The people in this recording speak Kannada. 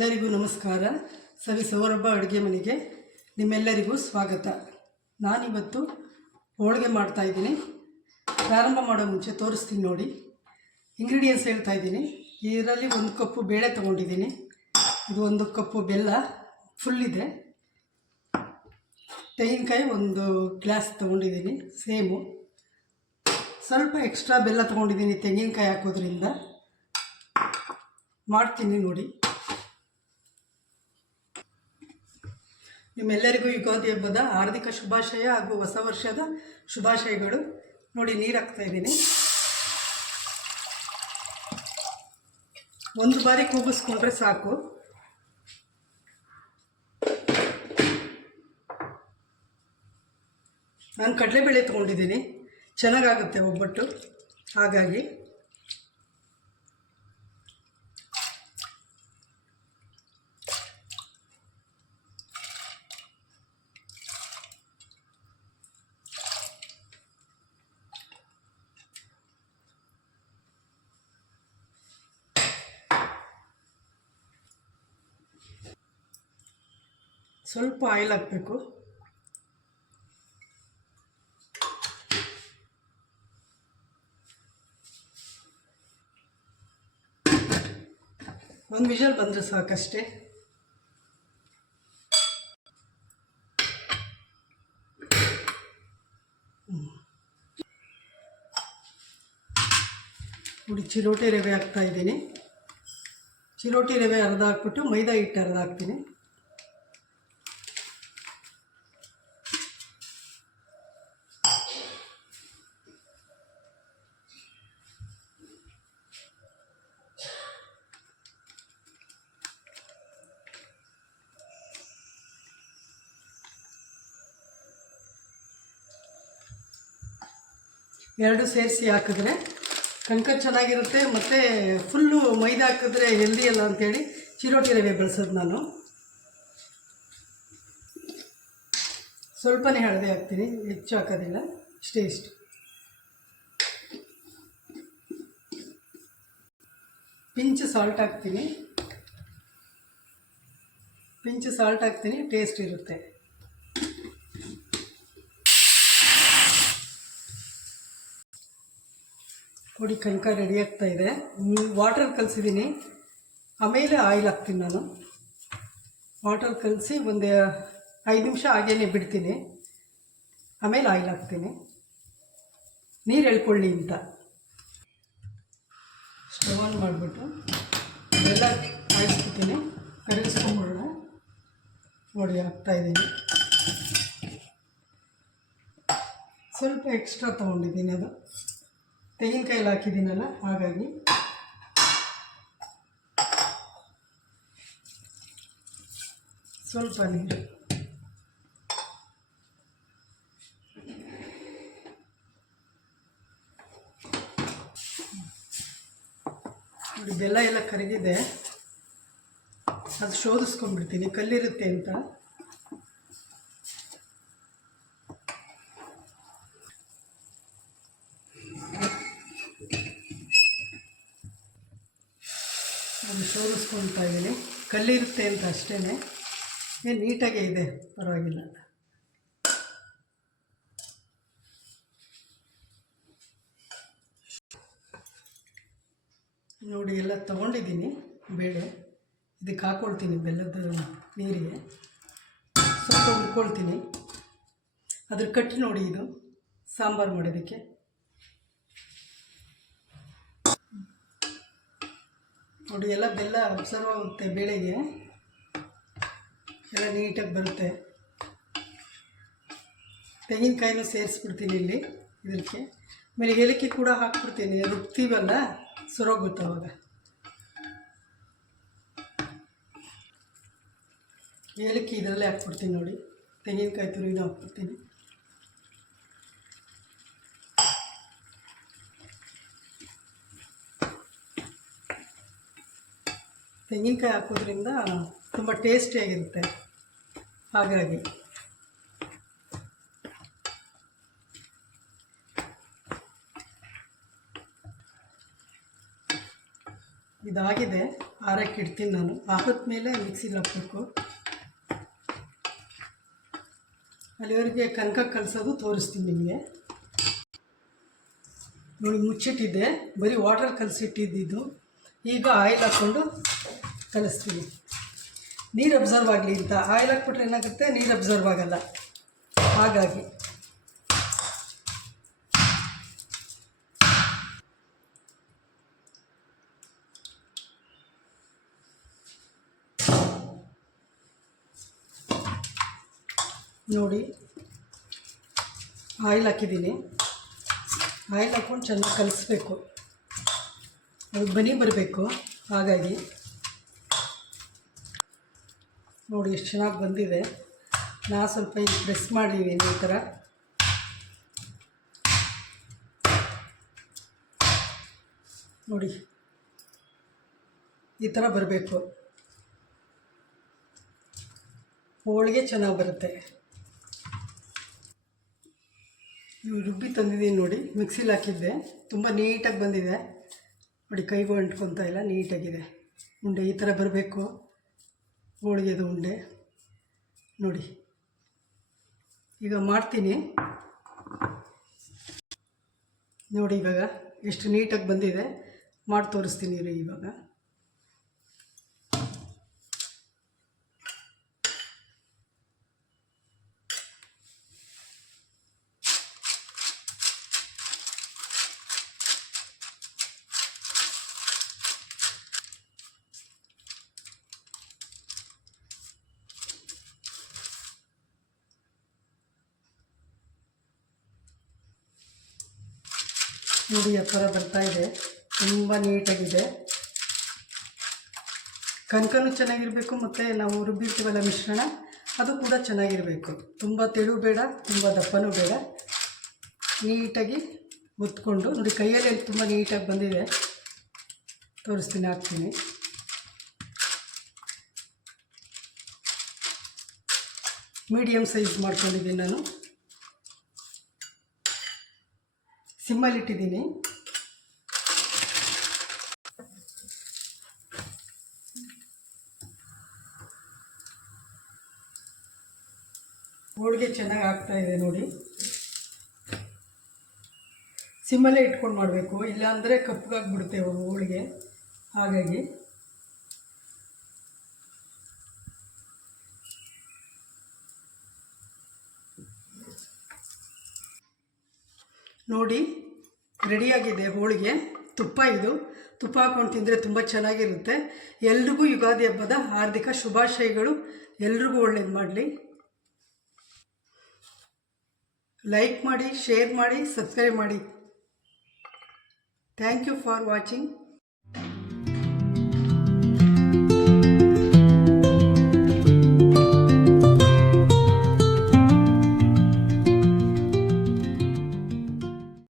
ಎಲ್ಲರಿಗೂ ನಮಸ್ಕಾರ. ಸವಿ ಸೌರಭ ಅಡುಗೆ ಮನೆಗೆ ನಿಮ್ಮೆಲ್ಲರಿಗೂ ಸ್ವಾಗತ. ನಾನಿವತ್ತು ಹೋಳಿಗೆ ಮಾಡ್ತಾ ಇದ್ದೀನಿ. ಪ್ರಾರಂಭ ಮಾಡೋ ಮುಂಚೆ ತೋರಿಸ್ತೀನಿ ನೋಡಿ. ಇಂಗ್ರೀಡಿಯೆಂಟ್ಸ್ ಹೇಳ್ತಾ ಇದ್ದೀನಿ. ಇದರಲ್ಲಿ ಒಂದು ಕಪ್ಪು ಬೇಳೆ ತೊಗೊಂಡಿದ್ದೀನಿ. ಇದು ಒಂದು ಕಪ್ಪು ಬೆಲ್ಲ ಫುಲ್ ಇದೆ. ತೆಂಗಿನಕಾಯಿ ಒಂದು ಗ್ಲಾಸ್ ತೊಗೊಂಡಿದ್ದೀನಿ ಸೇಮು ಸ್ವಲ್ಪ ಎಕ್ಸ್ಟ್ರಾ ಬೆಲ್ಲ ತೊಗೊಂಡಿದ್ದೀನಿ ತೆಂಗಿನಕಾಯಿ ಹಾಕೋದ್ರಿಂದ. ಮಾಡ್ತೀನಿ ನೋಡಿ. ನಿಮ್ಮೆಲ್ಲರಿಗೂ ಯುಗಾದಿ ಹಬ್ಬದ ಹಾರ್ದಿಕ ಶುಭಾಶಯ ಹಾಗೂ ಹೊಸ ವರ್ಷದ ಶುಭಾಶಯಗಳು. ನೋಡಿ, ನೀರು ಹಾಕ್ತಾ ಇದ್ದೀನಿ. ಒಂದು ಬಾರಿ ಕೂಗಿಸ್ಕೊಂಡ್ರೆ ಸಾಕು. ನಾನು ಕಡಲೆಬೇಳೆ ತೊಗೊಂಡಿದ್ದೀನಿ. ಚೆನ್ನಾಗಾಗುತ್ತೆ ಒಬ್ಬಟ್ಟು. ಹಾಗಾಗಿ ಸ್ವಲ್ಪ ಆಯಿಲ್ ಹಾಕಬೇಕು. ಒಂದು ವಿಷಲ್ ಬಂದರೆ ಸಾಕಷ್ಟೇ. ನೋಡಿ, ಚಿರೋಟಿ ರವೆ ಹಾಕ್ತಾ ಇದ್ದೀನಿ. ಚಿರೋಟಿ ರವೆ ಅರ್ಧ ಹಾಕ್ಬಿಟ್ಟು ಮೈದಾ ಹಿಟ್ಟು ಅರ್ಧ ಹಾಕ್ತೀನಿ. ಎರಡು ಸೇರಿಸಿ ಹಾಕಿದ್ರೆ ಕಣ್ಕ ಚೆನ್ನಾಗಿರುತ್ತೆ, ಮತ್ತು ಫುಲ್ಲು ಮೈದಾ ಹಾಕಿದ್ರೆ ಹೆಲ್ದಿ ಅಲ್ಲ ಅಂತೇಳಿ ಚಿರೋಟಿ ರವೆ ಬಳಸೋದು ನಾನು. ಸ್ವಲ್ಪನೇ ಹಳದಿ ಹಾಕ್ತೀನಿ, ಹೆಚ್ಚು ಹಾಕೋದಿಲ್ಲ, ಇಷ್ಟೇ ಇಷ್ಟು. ಪಿಂಚ್ ಸಾಲ್ಟ್ ಹಾಕ್ತೀನಿ. ಪಿಂಚ್ ಸಾಲ್ಟ್ ಹಾಕ್ತೀನಿ ಟೇಸ್ಟ್ ಇರುತ್ತೆ. ನೋಡಿ ಕನಕ ರೆಡಿ ಆಗ್ತಾ ಇದೆ. ವಾಟರ್ ಕಲಸಿದ್ದೀನಿ ಆಮೇಲೆ ಆಯಿಲ್ ಹಾಕ್ತೀನಿ ನಾನು. ವಾಟರ್ ಕಲಸಿ ಒಂದು ಐದು ನಿಮಿಷ ಹಾಗೇನೆ ಬಿಡ್ತೀನಿ. ಆಮೇಲೆ ಆಯಿಲ್ ಹಾಕ್ತೀನಿ. ನೀರು ಎಳ್ಕೊಳ್ಳಿ ಅಂತ. ಸ್ಟವ್ ಆನ್ ಮಾಡಿಬಿಟ್ಟು ಎಲ್ಲ ಕಾಯಿಸ್ಬಿಡ್ತೀನಿ. ಕರಗಿಸ್ಕೊಂಬಿಡೋಣ ನೋಡಿ ಹಾಕ್ತಾಯಿದ್ದೀನಿ ಸ್ವಲ್ಪ ಎಕ್ಸ್ಟ್ರಾ ತೊಗೊಂಡಿದ್ದೀನಿ ಅದು. ತೆಂಗಿನಕಾಯಲ್ಲಿ ಹಾಕಿದ್ದೀನಲ್ಲ ಹಾಗಾಗಿ. ಸ್ವಲ್ಪ ನೀರು. ನೋಡಿ ಬೆಲ್ಲ ಎಲ್ಲ ಕರಗಿದೆ. ಅದು ಶೋಧಿಸ್ಕೊಂಡ್ಬಿಡ್ತೀನಿ ಕಲ್ಲಿರುತ್ತೆ ಅಂತ. ನಾನು ಶೋಧಿಸ್ಕೊಳ್ತಾ ಇದ್ದೀನಿ ಕಲ್ಲಿರುತ್ತೆ ಅಂತ ಅಷ್ಟೇ ಏನು ನೀಟಾಗೇ ಇದೆ? ಪರವಾಗಿಲ್ಲ. ನೋಡಿ, ಎಲ್ಲ ತೊಗೊಂಡಿದ್ದೀನಿ ಬೇಳೆ. ಇದಕ್ಕೆ ಹಾಕ್ಕೊಳ್ತೀನಿ ಬೆಲ್ಲದ ನೀರಿಗೆ. ಸ್ವಲ್ಪ ಉಳ್ಕೊಳ್ತೀನಿ ಅದ್ರ ಕಟ್ಟಿ ನೋಡಿ ಇದು. ಸಾಂಬಾರು ಮಾಡೋದಕ್ಕೆ. ನೋಡಿ, ಎಲ್ಲ ಬೆಲ್ಲ ಅಬ್ಸರ್ವ್ ಆಗುತ್ತೆ ಬೇಳೆಗೆ. ಎಲ್ಲ ನೀಟಾಗಿ ಬರುತ್ತೆ. ತೆಂಗಿನಕಾಯಿನೂ ಸೇರಿಸ್ಬಿಡ್ತೀನಿ ಇಲ್ಲಿ ಇದಕ್ಕೆ. ಆಮೇಲೆ ಏಲಕ್ಕಿ ಕೂಡ ಹಾಕ್ಬಿಡ್ತೀನಿ, ರುಬ್ತೀವಲ್ಲ? ಸುರೋಗುತ್ತೆ ಅವಾಗ. ಏಲಕ್ಕಿ ಇದರಲ್ಲೇ ಹಾಕ್ಬಿಡ್ತೀನಿ ನೋಡಿ. ತೆಂಗಿನಕಾಯಿ ತುರಿದು ಹಾಕ್ಬಿಡ್ತೀನಿ. ತೆಂಗಿನಕಾಯಿ ಹಾಕೋದ್ರಿಂದ ತುಂಬ ಟೇಸ್ಟಿಯಾಗಿರುತ್ತೆ ಹಾಗಾಗಿ. ಇದಾಗಿದೆ. ಆರಕ್ಕೆ ಇಡ್ತೀನಿ ನಾನು. ಆಹದ ಮೇಲೆ ಮಿಕ್ಸಿಗೆ ಹಾಕಬೇಕು. ಅಲ್ಲಿವರೆಗೆ ಕನಕ ಕಲಸೋದು ತೋರಿಸ್ತೀನಿ ನಿಮಗೆ. ನೋಡಿ, ಮುಚ್ಚಿಟ್ಟಿದ್ದೆ. ಬರೀ ವಾಟರ್ ಕಲಸಿಟ್ಟಿದ್ದು ಈಗ ಆಯಿಲ್ ಹಾಕ್ಕೊಂಡು ಕಲಿಸ್ತೀನಿ. ನೀರು ಅಬ್ಸರ್ವ್ ಆಗಲಿ ಅಂತ. ಆಯಿಲ್ ಹಾಕ್ಬಿಟ್ರೆ ಏನಾಗುತ್ತೆ? ನೀರು ಅಬ್ಸರ್ವ್ ಆಗಲ್ಲ. ಹಾಗಾಗಿ. ನೋಡಿ. ಆಯಿಲ್ ಹಾಕಿದ್ದೀನಿ. ಆಯಿಲ್ ಹಾಕ್ಕೊಂಡು ಚೆನ್ನಾಗಿ ಕಲಿಸ್ಬೇಕು. ಅದು ಬನಿ ಬರಬೇಕು. ಹಾಗಾಗಿ. ನೋಡಿ, ಎಷ್ಟು ಚೆನ್ನಾಗಿ ಬಂದಿದೆ. ನಾ ಸ್ವಲ್ಪ ಈಗ ಪ್ರೆಸ್ ಮಾಡಿದ್ದೀನಿ ಈ ಥರ. ನೋಡಿ, ಈ ಥರ ಬರಬೇಕು. ಹೋಳಿಗೆ ಚೆನ್ನಾಗಿ ಬರುತ್ತೆ. ಇವು ರುಬ್ಬಿ ತಂದಿದ್ದೀನಿ ನೋಡಿ, ಮಿಕ್ಸಿಲಿ ಹಾಕಿದ್ದೆ. ತುಂಬ ನೀಟಾಗಿ ಬಂದಿದೆ. ನೋಡಿ, ಕೈಗೂ ಅಂಟ್ಕೊತಾ ಇಲ್ಲ, ನೀಟಾಗಿದೆ. ಉಂಡೆ ಈ ಥರ ಬರಬೇಕು. ಹೋಳಿಗೆದು ಉಂಡೆ. ನೋಡಿ. ಈಗ ಮಾಡ್ತೀನಿ. ನೋಡಿ ಇವಾಗ ಎಷ್ಟು ನೀಟಾಗಿ ಬಂದಿದೆ. ಮಾಡಿ ತೋರಿಸ್ತೀನಿ ಇವಾಗ. ನೋಡಿ ಎತ್ತರ ಬರ್ತಾ ಇದೆ. ತುಂಬ ನೀಟಾಗಿದೆ. ಕನಕನೂ ಚೆನ್ನಾಗಿರಬೇಕು, ಮತ್ತು ನಾವು ರುಬ್ಬಿರ್ತೀವಲ್ಲ ಮಿಶ್ರಣ, ಅದು ಕೂಡ ಚೆನ್ನಾಗಿರಬೇಕು. ತುಂಬ ತೆಳು ಬೇಡ, ತುಂಬ ದಪ್ಪನೂ ಬೇಡ. ನೀಟಾಗಿ ಒತ್ಕೊಂಡು ನೋಡಿ, ಕೈಯಲ್ಲಿ ತುಂಬ ನೀಟಾಗಿ ಬಂದಿದೆ. ತೋರಿಸ್ತೀನಿ, ಹಾಕ್ತೀನಿ. ಮೀಡಿಯಮ್ ಸೈಜ್ ಮಾಡ್ಕೊಂಡಿದ್ದೀನಿ ನಾನು. ಸಿಮ್ಮಲ್ಲಿಟ್ಟಿದ್ದೀನಿ ಹೋಳಿಗೆ ಚೆನ್ನಾಗಿ ಆಗ್ತಾ ಇದೆ ನೋಡಿ. ಸಿಮ್ಮಲ್ಲೇ ಇಟ್ಕೊಂಡು ಮಾಡಬೇಕು. ಇಲ್ಲಾಂದರೆ ಕಪ್ಪಗಾಗ್ಬಿಡುತ್ತೆ ಹೋಳಿಗೆ. ಹಾಗಾಗಿ ನೋಡಿ, ರೆಡಿಯಾಗಿದೆ ಹೋಳಿಗೆ. ತುಪ್ಪ ಇದು. ತುಪ್ಪ ಹಾಕೊಂಡು ತಿಂದರೆ ತುಂಬ ಚೆನ್ನಾಗಿರುತ್ತೆ. ಎಲ್ರಿಗೂ ಯುಗಾದಿ ಹಬ್ಬದ ಹಾರ್ದಿಕ ಶುಭಾಶಯಗಳು. ಎಲ್ರಿಗೂ ಒಳ್ಳೇದು ಮಾಡಲಿ. ಲೈಕ್ ಮಾಡಿ ಶೇರ್ ಮಾಡಿ ಸಬ್ಸ್ಕ್ರೈಬ್ ಮಾಡಿ. Thank you for watching